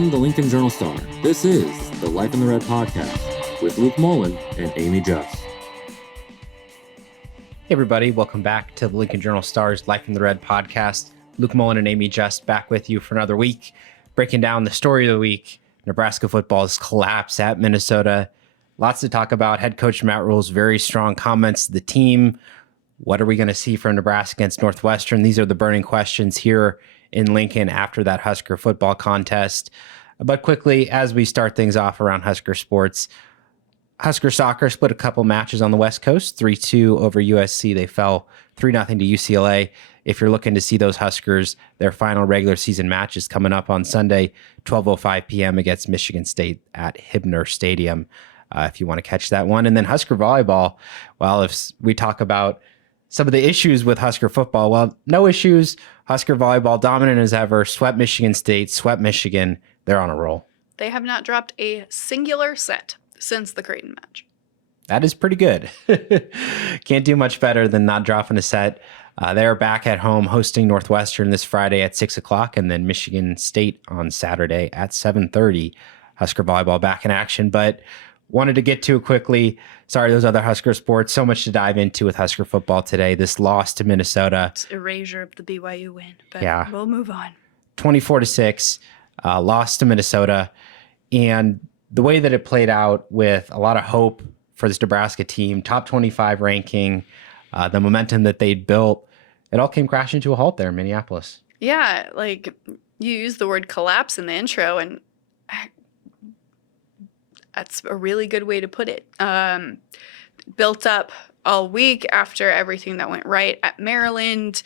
From the Lincoln Journal-Star, this is the Life in the Red podcast with Luke Mullen and Amy Just. Hey everybody, welcome back to the Lincoln Journal-Star's Life in the Red podcast. Luke Mullen and Amy Just back with you for another week, breaking down the story of the week, Nebraska football's collapse at Minnesota. Lots to talk about. Head coach Matt Rule's very strong comments to the team. What are we going to see from Nebraska against Northwestern? These are the burning questions here in Lincoln after that Husker football contest. But quickly, as we start things off around Husker sports, Husker soccer split a couple matches on the West Coast, 3-2 over USC. They fell 3-0 to UCLA. If you're looking to see those Huskers, their final regular season match is coming up on Sunday, 12:05 p.m. against Michigan State at Hibner Stadium, if you want to catch that one. And then Husker volleyball, well, if we talk about some of the issues with Husker football, well, no issues. Husker volleyball, dominant as ever, swept Michigan State, swept Michigan. They're on a roll. They have not dropped a singular set since the Creighton match. That is pretty good. Can't do much better than not dropping a set. They're back at home hosting Northwestern this Friday at 6 o'clock, and then Michigan State on Saturday at 7:30. Husker volleyball back in action, but wanted to get to it quickly. Sorry, those other Husker sports. So much to dive into with Husker football today. This loss to Minnesota. It's erasure of the BYU win, but yeah. We'll move on. 24-6, loss to Minnesota. And the way that it played out with a lot of hope for this Nebraska team, top 25 ranking, the momentum that they'd built, it all came crashing to a halt there in Minneapolis. Yeah, like you used the word collapse in the intro, and that's a really good way to put it. Built up all week after everything that went right at Maryland.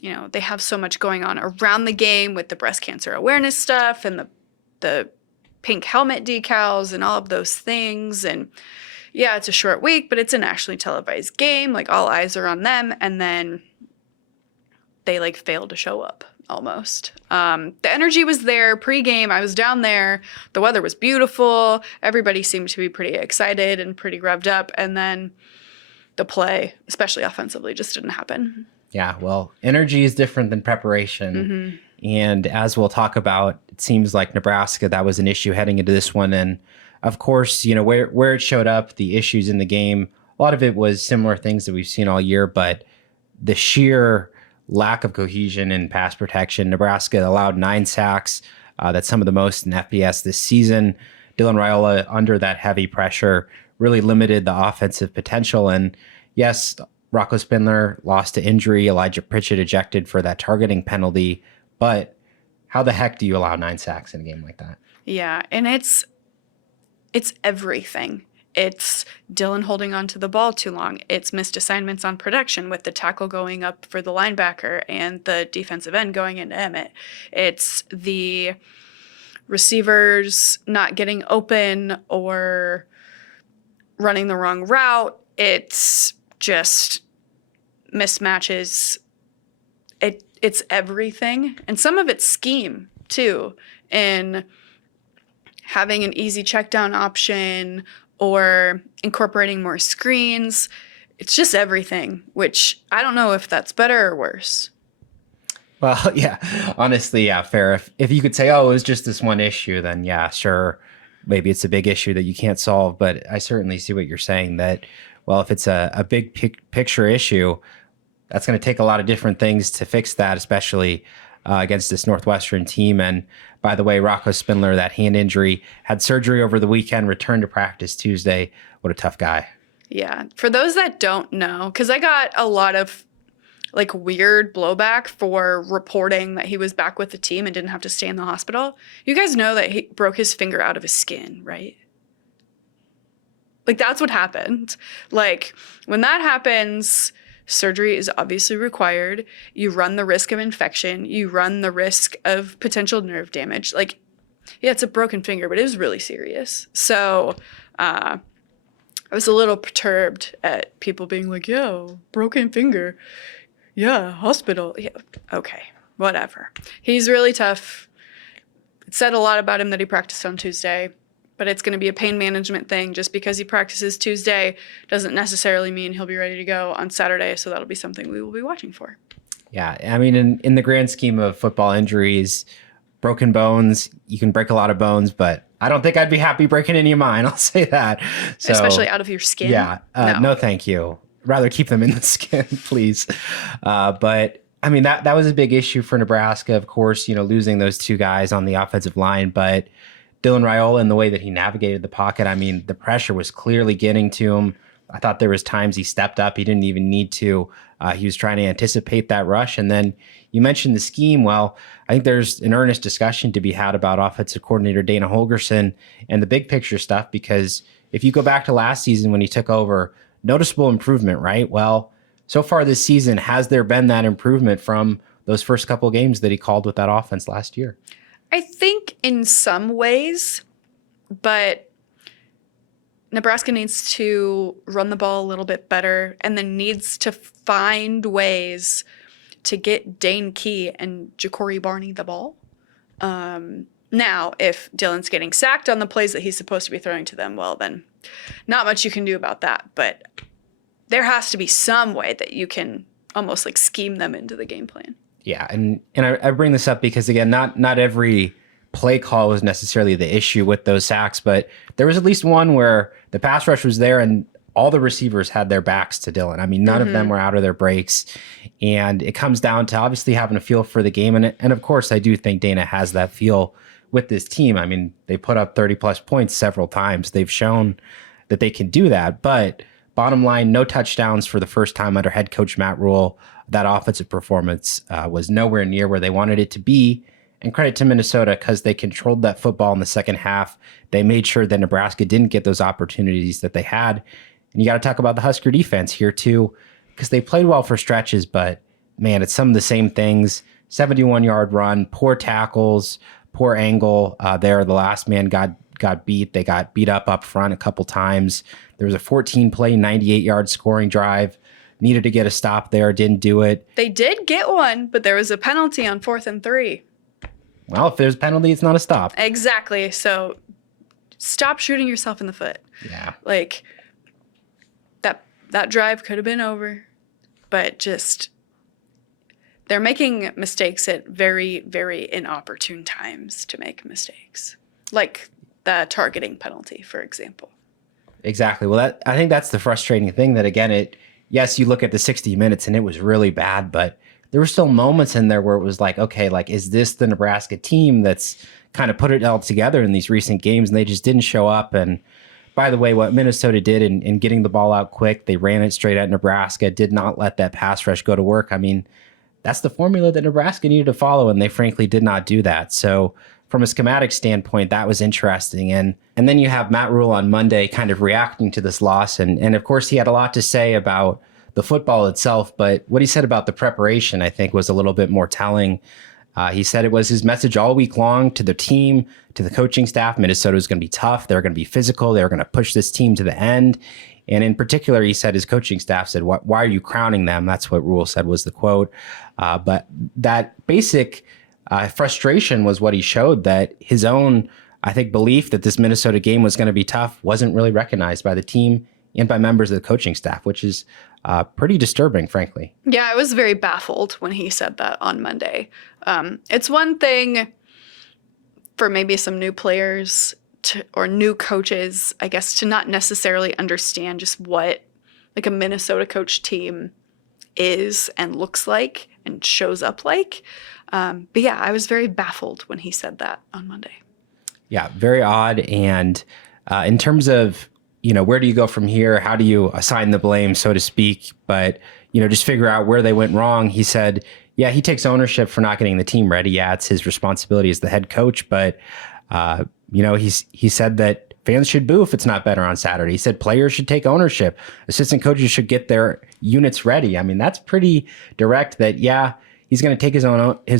You know, they have so much going on around the game with the breast cancer awareness stuff and the pink helmet decals and all of those things. And yeah, it's a short week, but it's a nationally televised game. Like, all eyes are on them. And then they failed to show up almost. The energy was there pre-game. I was down there. The weather was beautiful. Everybody seemed to be pretty excited and pretty revved up. And then the play, especially offensively, just didn't happen. Yeah, well, energy is different than preparation. Mm-hmm. And as we'll talk about, it seems like Nebraska, that was an issue heading into this one. And of course, you know, where it showed up, the issues in the game, a lot of it was similar things that we've seen all year, but the sheer lack of cohesion in pass protection. Nebraska allowed 9 sacks. That's some of the most in FBS this season. Dylan Raiola, under that heavy pressure, really limited the offensive potential. And yes, Rocco Spindler lost to injury. Elijah Pritchett ejected for that targeting penalty. But how the heck do you allow 9 sacks in a game like that? Yeah, and it's everything. It's Dylan holding on to the ball too long. It's missed assignments on protection with the tackle going up for the linebacker and the defensive end going into Emmett. It's the receivers not getting open or running the wrong route. It's just mismatches. It's everything. And some of it's scheme, too, in having an easy check down option or incorporating more screens. It's just everything, which I don't know if that's better or worse. Well, yeah, honestly, yeah, fair. If you could say, oh, it was just this one issue, then yeah, sure. Maybe it's a big issue that you can't solve. But I certainly see what you're saying that, well, if it's a big picture issue, that's going to take a lot of different things to fix that, especially against this Northwestern team. And by the way, Rocco Spindler, that hand injury, had surgery over the weekend, returned to practice Tuesday. What a tough guy. Yeah. For those that don't know, because I got a lot of weird blowback for reporting that he was back with the team and didn't have to stay in the hospital. You guys know that he broke his finger out of his skin, right? That's what happened. When that happens, surgery is obviously required. You run the risk of infection. You run the risk of potential nerve damage. Yeah, it's a broken finger, but it was really serious. So I was a little perturbed at people being like, yeah, broken finger. Yeah, hospital. Yeah, okay, whatever. He's really tough. It said a lot about him that he practiced on Tuesday. but it's going to be a pain management thing. Just because he practices Tuesday doesn't necessarily mean he'll be ready to go on Saturday, so that'll be something we will be watching for. Yeah, I mean, in the grand scheme of football injuries, broken bones. You can break a lot of bones, but I don't think I'd be happy breaking any of mine. I'll say that. So, Especially out of your skin. Yeah. No, thank you. Rather keep them in the skin, please. But I mean, that was a big issue for Nebraska, of course, losing those two guys on the offensive line. But Dylan Raiola and the way that he navigated the pocket, I mean, the pressure was clearly getting to him. I thought there was times he stepped up. He didn't even need to. He was trying to anticipate that rush. And then you mentioned the scheme. Well, I think there's an earnest discussion to be had about offensive coordinator Dana Holgorsen and the big picture stuff, because if you go back to last season when he took over, noticeable improvement, right? Well, so far this season, has there been that improvement from those first couple of games that he called with that offense last year? I think in some ways, but Nebraska needs to run the ball a little bit better and then needs to find ways to get Dane Key and Ja'Cory Barney the ball. Now, if Dylan's getting sacked on the plays that he's supposed to be throwing to them, well, then not much you can do about that. But there has to be some way that you can almost like scheme them into the game plan. Yeah, and I bring this up because, again, not every play call was necessarily the issue with those sacks, but there was at least one where the pass rush was there and all the receivers had their backs to Dylan. I mean, none of them were out of their breaks. And it comes down to obviously having a feel for the game. And of course, I do think Dana has that feel with this team. I mean, they put up 30-plus points several times. They've shown that they can do that. But bottom line, no touchdowns for the first time under head coach Matt Rule. That offensive performance was nowhere near where they wanted it to be. And credit to Minnesota because they controlled that football in the second half. They made sure that Nebraska didn't get those opportunities that they had. And you got to talk about the Husker defense here too, because they played well for stretches, but man, it's some of the same things. 71-yard run, poor tackles, poor angle. The last man got beat. They got beat up front a couple times. There was a 14-play, 98-yard scoring drive. Needed to get a stop there, didn't do it. They did get one, but there was a penalty on 4th and 3. Well, if there's a penalty, it's not a stop. Exactly. So stop shooting yourself in the foot. Yeah. Like that drive could have been over, but just they're making mistakes at very, very inopportune times to make mistakes. Like the targeting penalty, for example. Exactly. Well, I think that's the frustrating thing that, again, yes, you look at the 60 minutes and it was really bad, but there were still moments in there where it was like, okay, like, is this the Nebraska team that's kind of put it all together in these recent games? And they just didn't show up. And by the way, what Minnesota did in getting the ball out quick, they ran it straight at Nebraska, did not let that pass rush go to work. I mean, that's the formula that Nebraska needed to follow, and they frankly did not do that. So from a schematic standpoint, that was interesting. And then you have Matt Rule on Monday kind of reacting to this loss. And of course, he had a lot to say about the football itself, but what he said about the preparation, I think, was a little bit more telling. He said it was his message all week long to the team, to the coaching staff. Minnesota was going to be tough. They're going to be physical. They're going to push this team to the end. And in particular, he said his coaching staff said, why are you crowning them? That's what Rule said was the quote. But that basic frustration was what he showed, that his own, I think, belief that this Minnesota game was going to be tough wasn't really recognized by the team and by members of the coaching staff, which is pretty disturbing, frankly. Yeah, I was very baffled when he said that on Monday. It's one thing for maybe some new players or new coaches, I guess, to not necessarily understand just what like a Minnesota coach team is and looks like and shows up like. But yeah, I was very baffled when he said that on Monday. Yeah, very odd. And in terms of, where do you go from here? How do you assign the blame, so to speak? But, just figure out where they went wrong. He said, yeah, he takes ownership for not getting the team ready. Yeah, it's his responsibility as the head coach. But, he said that fans should boo if it's not better on Saturday. He said players should take ownership. Assistant coaches should get their units ready. I mean, that's pretty direct that, yeah, he's going to take his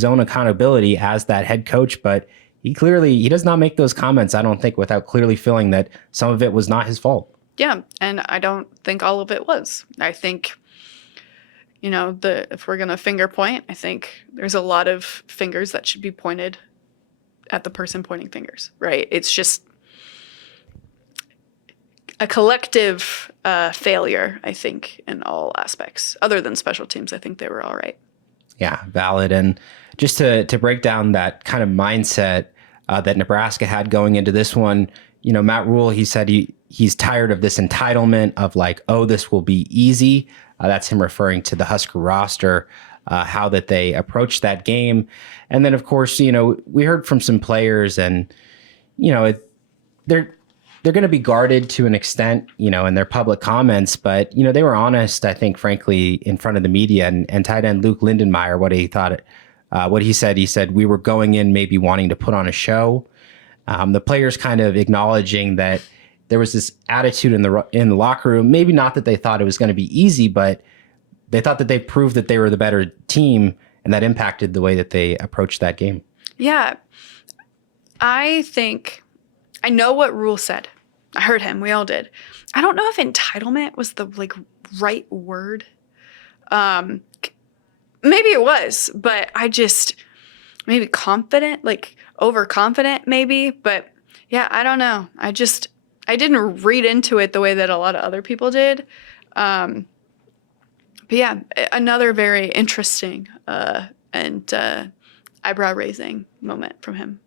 own accountability as that head coach. But he does not make those comments, I don't think, without clearly feeling that some of it was not his fault. Yeah, and I don't think all of it was. I think, if we're going to finger point, I think there's a lot of fingers that should be pointed at the person pointing fingers, right? It's just a collective failure, I think, in all aspects. Other than special teams, I think they were all right. Yeah, valid. And just to break down that kind of mindset that Nebraska had going into this one, Matt Rule, he said he's tired of this entitlement of like, oh, this will be easy. That's him referring to the Husker roster, how that they approached that game. And then, of course, we heard from some players and, they're going to be guarded to an extent, in their public comments, but, they were honest, I think, frankly, in front of the media and tight end Luke Lindenmeyer, what he said, we were going in maybe wanting to put on a show. The players kind of acknowledging that there was this attitude in the locker room, maybe not that they thought it was going to be easy, but they thought that they proved that they were the better team, and that impacted the way that they approached that game. Yeah. I know what Rule said. I heard him. We all did. I don't know if entitlement was the right word. Maybe it was, but maybe confident, overconfident maybe. But yeah, I don't know. I didn't read into it the way that a lot of other people did. But yeah, another very interesting and eyebrow-raising moment from him.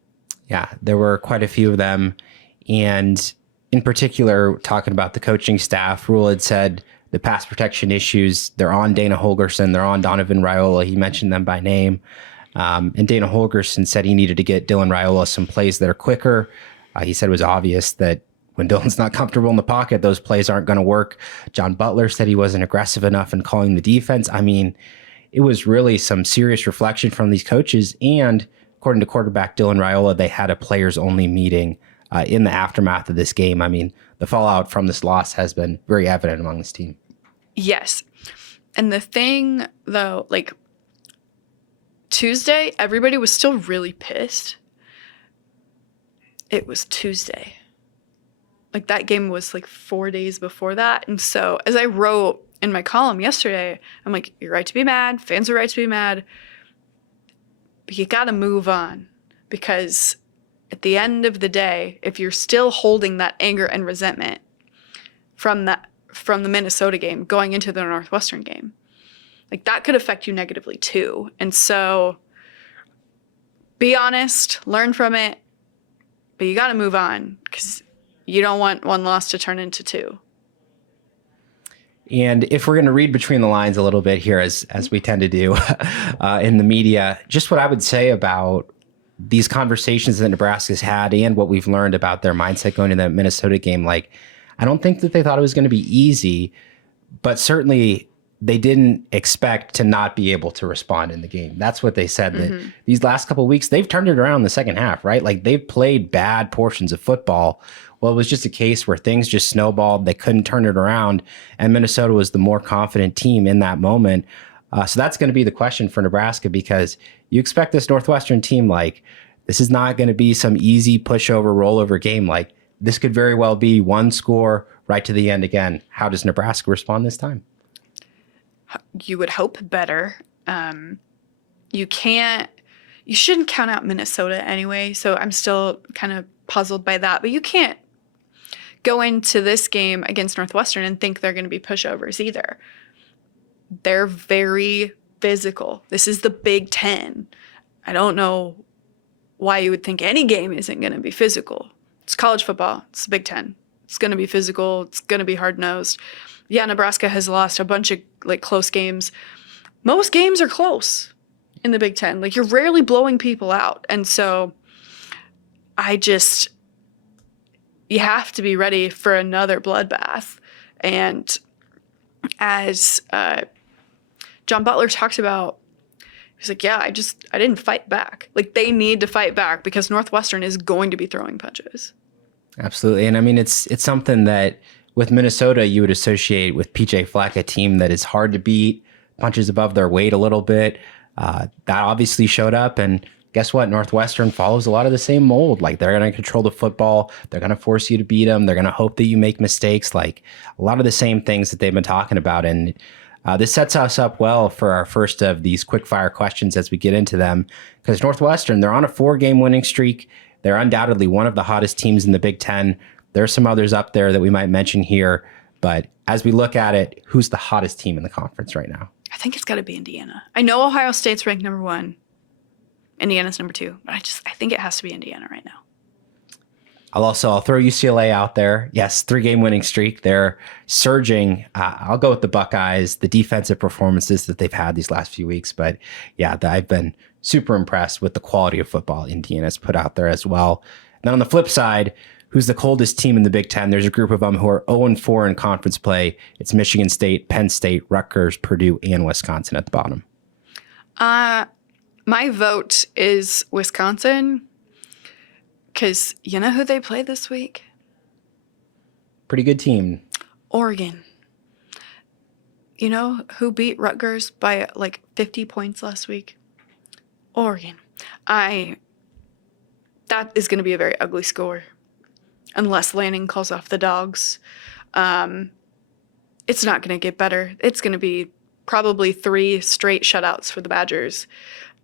Yeah, there were quite a few of them. And in particular, talking about the coaching staff, Rule had said the pass protection issues, they're on Dana Holgorsen, they're on Donovan Raiola. He mentioned them by name. And Dana Holgorsen said he needed to get Dylan Raiola some plays that are quicker. He said it was obvious that when Dylan's not comfortable in the pocket, those plays aren't going to work. John Butler said he wasn't aggressive enough in calling the defense. I mean, it was really some serious reflection from these coaches. And according to quarterback Dylan Raiola, they had a players-only meeting in the aftermath of this game. I mean, the fallout from this loss has been very evident among this team. Yes. And the thing, though, Tuesday, everybody was still really pissed. It was Tuesday. That game was 4 days before that. And so as I wrote in my column yesterday, I'm like, you're right to be mad. Fans are right to be mad. But you got to move on, because at the end of the day, if you're still holding that anger and resentment from the Minnesota game going into the Northwestern game, that could affect you negatively too. And so be honest, learn from it, but you got to move on, because you don't want one loss to turn into two. And if we're going to read between the lines a little bit here, as we tend to do in the media, just what I would say about these conversations that Nebraska's had and what we've learned about their mindset going into that Minnesota game, I don't think that they thought it was going to be easy, but certainly they didn't expect to not be able to respond in the game. That's what they said. Mm-hmm. That these last couple of weeks, they've turned it around in the second half, right? They've played bad portions of football. Well, it was just a case where things just snowballed. They couldn't turn it around, and Minnesota was the more confident team in that moment. So that's going to be the question for Nebraska, because you expect this Northwestern team, this is not going to be some easy pushover, rollover game. This could very well be one score right to the end again. How does Nebraska respond this time? You would hope better. You shouldn't count out Minnesota anyway, so I'm still kind of puzzled by that. But you can't go into this game against Northwestern and think they're going to be pushovers either. They're very physical. This is the Big Ten. I don't know why you would think any game isn't going to be physical. It's college football. It's the Big Ten. It's going to be physical. It's going to be hard-nosed. Yeah, Nebraska has lost a bunch of close games. Most games are close in the Big Ten. You're rarely blowing people out. And so you have to be ready for another bloodbath. And as John Butler talked about, he's like, yeah, I didn't fight back. They need to fight back, because Northwestern is going to be throwing punches. Absolutely. And I mean, it's something that with Minnesota, you would associate with PJ Fleck, a team that is hard to beat, punches above their weight a little bit. That obviously showed up, and guess what? Northwestern follows a lot of the same mold. They're going to control the football. They're going to force you to beat them. They're going to hope that you make mistakes. A lot of the same things that they've been talking about. And this sets us up well for our first of these quick fire questions as we get into them, because Northwestern, they're on a 4-game winning streak. They're undoubtedly one of the hottest teams in the Big Ten. There are some others up there that we might mention here, but as we look at it, who's the hottest team in the conference right now? I think it's got to be Indiana. I know Ohio State's ranked number 1. Indiana's number 2. But I think it has to be Indiana right now. I'll throw UCLA out there. Yes, 3-game winning streak. They're surging. I'll go with the Buckeyes, the defensive performances that they've had these last few weeks. But yeah, I've been super impressed with the quality of football Indiana's put out there as well. And then on the flip side, who's the coldest team in the Big Ten? There's a group of them who are 0-4 in conference play. It's Michigan State, Penn State, Rutgers, Purdue, and Wisconsin at the bottom. My vote is Wisconsin, because you know who they play this week? Pretty good team. Oregon. You know who beat Rutgers by like 50 points last week? Oregon. That is going to be a very ugly score. Unless Lanning calls off the dogs. It's not going to get better. It's going to be probably 3 straight shutouts for the Badgers.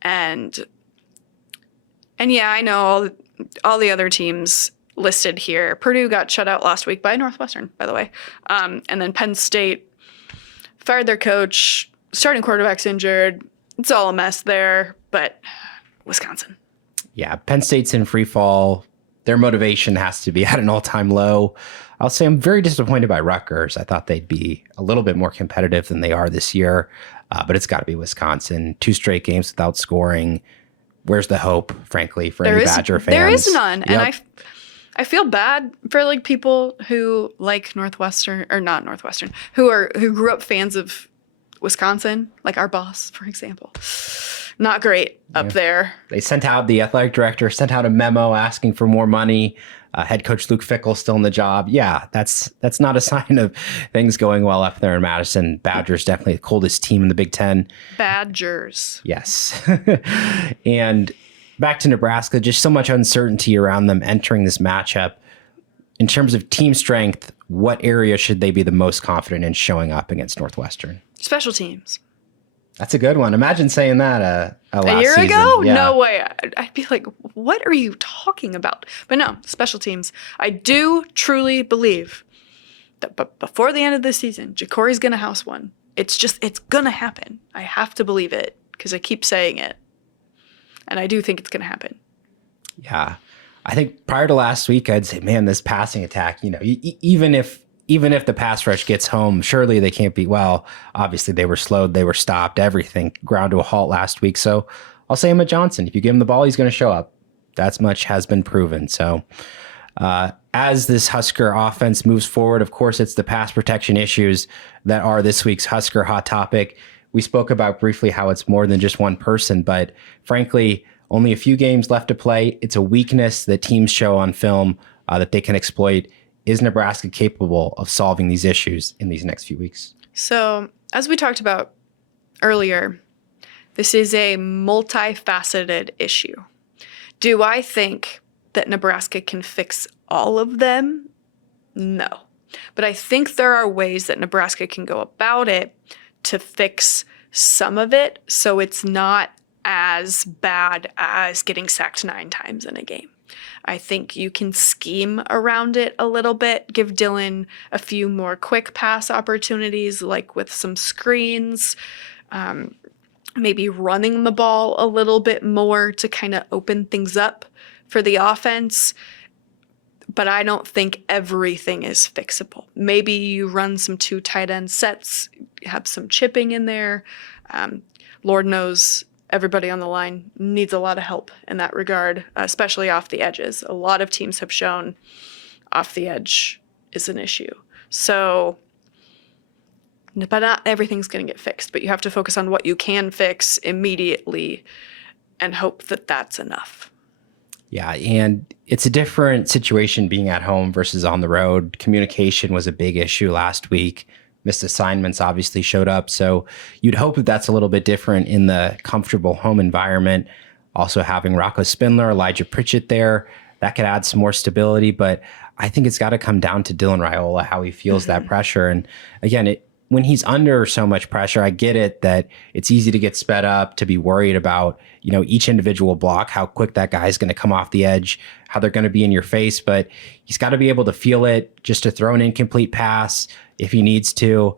And yeah, I know all the other teams listed here. Purdue got shut out last week by Northwestern, by the way. And then Penn State fired their coach. Starting quarterback's injured. It's all a mess there. But Wisconsin. Yeah, Penn State's in free fall. Their motivation has to be at an all-time low. I'll say I'm very disappointed by Rutgers. I thought they'd be a little bit more competitive than they are this year, but it's got to be Wisconsin. 2 straight games without scoring. Where's the hope, frankly, for any Badger fans? There is none, Yep. and I feel bad for like people who like Northwestern or not Northwestern, who grew up fans of Wisconsin, like our boss, for example. Not great up there. They sent out, the athletic director sent out a memo asking for more money. Head coach Luke Fickell still in the job. Yeah, that's not a sign of things going well up there in Madison. Badgers definitely the coldest team in the Big Ten. Badgers. Yes. And back to Nebraska, just so much uncertainty around them entering this matchup. In terms of team strength, what area should they be the most confident in showing up against Northwestern? Special teams. That's a good one. Imagine saying that a year season. ago? Yeah. No way. I'd be like, what are you talking about? But no, special teams. I do truly believe that before the end of the season, Jacory's going to house one. It's going to happen. I have to believe it because I keep saying it. And I do think it's going to happen. Yeah. I think prior to last week, I'd say, man, this passing attack, even if the pass rush gets home, surely they can't be, well, obviously they were slowed, they were stopped, everything ground to a halt last week. So I'll say Emma Johnson. If you give him the ball, he's going to show up. That's much has been proven. So as this Husker offense moves forward, of course, it's the pass protection issues that are this week's Husker hot topic. We spoke about briefly how it's more than just one person, but frankly, only a few games left to play. It's a weakness that teams show on film that they can exploit. Is Nebraska capable of solving these issues in these next few weeks? So, as we talked about earlier, this is a multifaceted issue. Do I think that Nebraska can fix all of them? No. But I think there are ways that Nebraska can go about it to fix some of it so it's not as bad as getting sacked 9 times in a game. I think you can scheme around it a little bit, give Dylan a few more quick pass opportunities, like with some screens, maybe running the ball a little bit more to kind of open things up for the offense. But I don't think everything is fixable. Maybe you run some 2 tight end sets, have some chipping in there. Lord knows everybody on the line needs a lot of help in that regard, especially off the edges. A lot of teams have shown off the edge is an issue. So, but not everything's going to get fixed, but you have to focus on what you can fix immediately and hope that that's enough. Yeah, and it's a different situation being at home versus on the road. Communication was a big issue last week. Missed assignments obviously showed up. So you'd hope that that's a little bit different in the comfortable home environment. Also having Rocco Spindler, Elijah Pritchett there, that could add some more stability. But I think it's got to come down to Dylan Raiola, how he feels that pressure. And again, when he's under so much pressure, I get it that it's easy to get sped up, to be worried about, each individual block, how quick that guy's going to come off the edge, how they're going to be in your face. But he's got to be able to feel it, just to throw an incomplete pass if he needs to.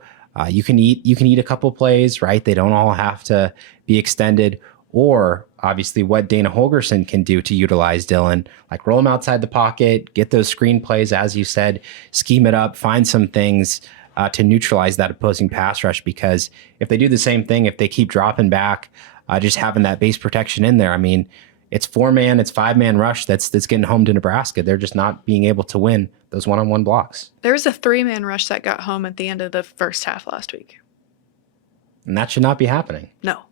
You can eat a couple plays, right? They don't all have to be extended. Or obviously what Dana Holgerson can do to utilize Dillon, like roll him outside the pocket, get those screen plays, as you said, scheme it up, find some things to neutralize that opposing pass rush. Because if they do the same thing, if they keep dropping back, just having that base protection in there, I mean, it's 4-man, it's 5-man rush that's getting home to Nebraska. They're just not being able to win those one-on-one blocks. There was a 3-man rush that got home at the end of the first half last week. And that should not be happening. No.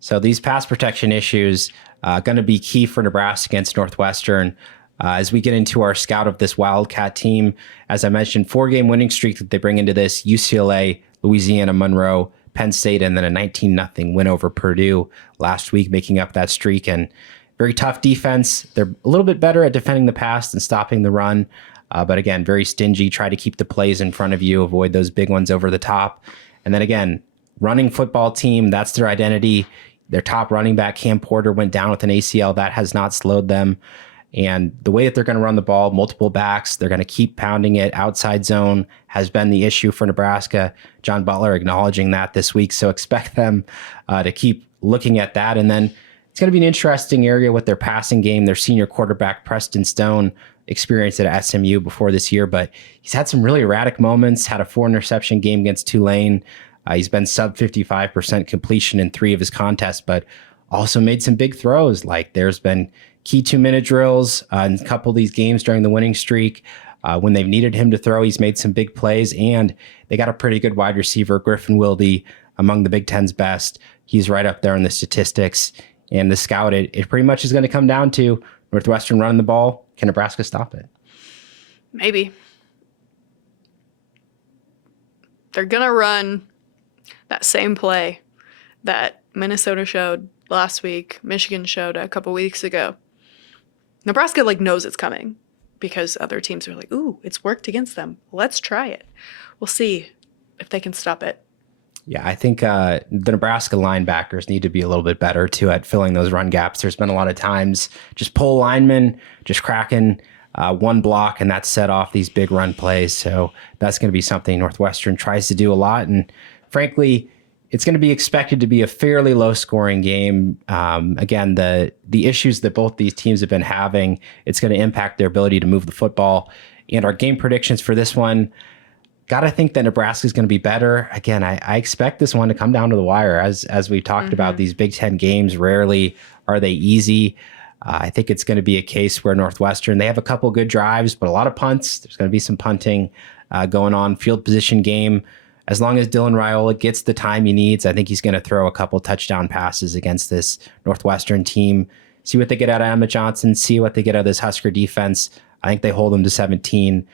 So these pass protection issues going to be key for Nebraska against Northwestern. As we get into our scout of this Wildcat team, as I mentioned, 4-game winning streak that they bring into this: UCLA, Louisiana Monroe, Penn State, and then a 19-0 win over Purdue last week, making up that streak. And very tough defense. They're a little bit better at defending the pass and stopping the run. But again, very stingy, try to keep the plays in front of you, avoid those big ones over the top. And then again, running football team, that's their identity. Their top running back, Cam Porter, went down with an ACL. That has not slowed them. And the way that they're going to run the ball, multiple backs, they're going to keep pounding it. Outside zone has been the issue for Nebraska. John Butler acknowledging that this week. So expect them to keep looking at that. And then it's going to be an interesting area with their passing game. Their senior quarterback, Preston Stone, experienced it at SMU before this year, but he's had some really erratic moments, had a 4-interception game against Tulane. He's been sub 55% completion in 3 of his contests, but also made some big throws. Like there's been key 2-minute drills in a couple of these games during the winning streak. When they've needed him to throw, he's made some big plays, and they got a pretty good wide receiver, Griffin Wilde, among the Big Ten's best. He's right up there in the statistics. And the scout, it pretty much is going to come down to Northwestern running the ball. Can Nebraska stop it? Maybe. They're going to run that same play that Minnesota showed last week, Michigan showed a couple weeks ago. Nebraska knows it's coming because other teams are like, ooh, it's worked against them. Let's try it. We'll see if they can stop it. Yeah, I think the Nebraska linebackers need to be a little bit better too at filling those run gaps. There's been a lot of times just pull linemen, just cracking one block, and that set off these big run plays. So that's going to be something Northwestern tries to do a lot. And frankly, it's going to be expected to be a fairly low-scoring game. Again, the issues that both these teams have been having, it's going to impact their ability to move the football. And our game predictions for this one, got to think that Nebraska is going to be better. Again, I expect this one to come down to the wire. As we've talked about, these Big Ten games, rarely are they easy. I think it's going to be a case where Northwestern, they have a couple good drives, but a lot of punts. There's going to be some punting going on. Field position game. As long as Dylan Raiola gets the time he needs, I think he's going to throw a couple touchdown passes against this Northwestern team. See what they get out of Emma Johnson. See what they get out of this Husker defense. I think they hold them to 17.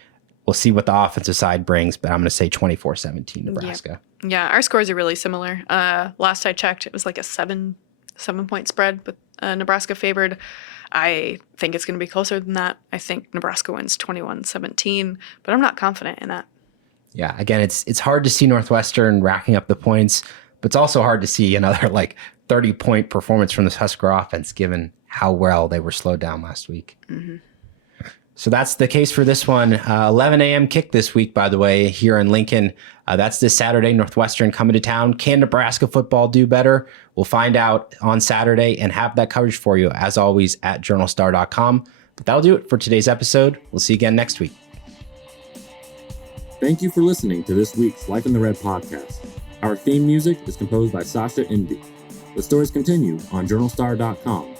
We'll see what the offensive side brings, but I'm going to say 24-17 Nebraska. Yeah, our scores are really similar. Last I checked, it was like a 7-point spread, with Nebraska favored. I think it's going to be closer than that. I think Nebraska wins 21-17, but I'm not confident in that. Yeah, again, it's hard to see Northwestern racking up the points, but it's also hard to see another 30-point performance from this Husker offense, given how well they were slowed down last week. Mm-hmm. So that's the case for this one. 11 a.m. kick this week, by the way, here in Lincoln. That's this Saturday, Northwestern coming to town. Can Nebraska football do better? We'll find out on Saturday and have that coverage for you, as always, at journalstar.com. But that'll do it for today's episode. We'll see you again next week. Thank you for listening to this week's Life in the Red podcast. Our theme music is composed by Sasha Indy. The stories continue on journalstar.com.